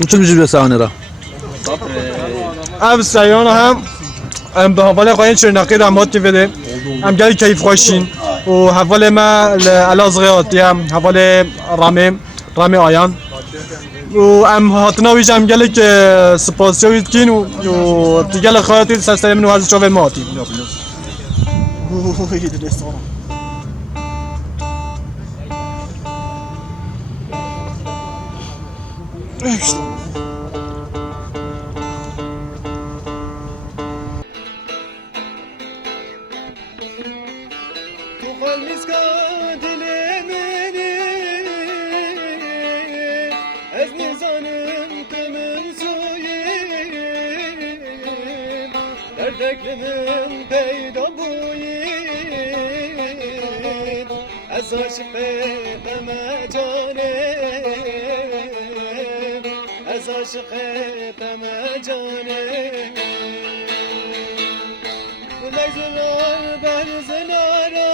وچه میجی به سوانه را ام سیان هم به حواله خواهین شرناقی رحمات بده هم گلی کیف خوشین و حواله ما الازغی هم حواله رامه آیان و ام هاتناویش هم گلی که سپاسیوید کین و دیگه خواهیتی سستایی منو هرز چاوه ما هاتی Derdeklimin peyda buyim Ez aşık eteme canem Ez aşık eteme canem Bu meczular berzinara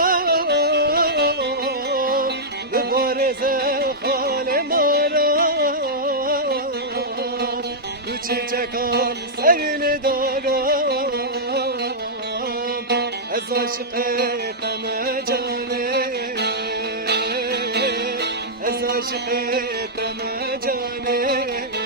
Bu bareze halem ara Bu çiçek al serini dara Ez aşık eteme canem Ez aşık eteme canem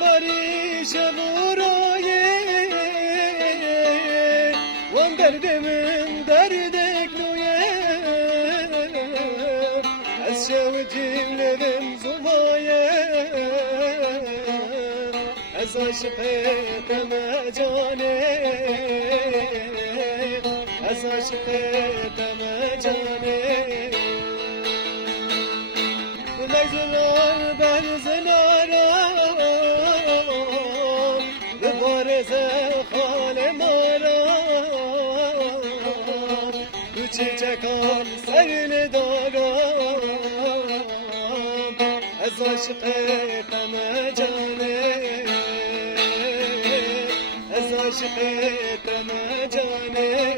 Bari şevuraye Van derdimin derdekluye Ez şevcimlerim zumaye Ez aşık eteme canem Ez aşık eteme canem Bu meczular benzinara halem ara Bu çiçek al serini daram Ez aşık eteme canem Ez aşık eteme canem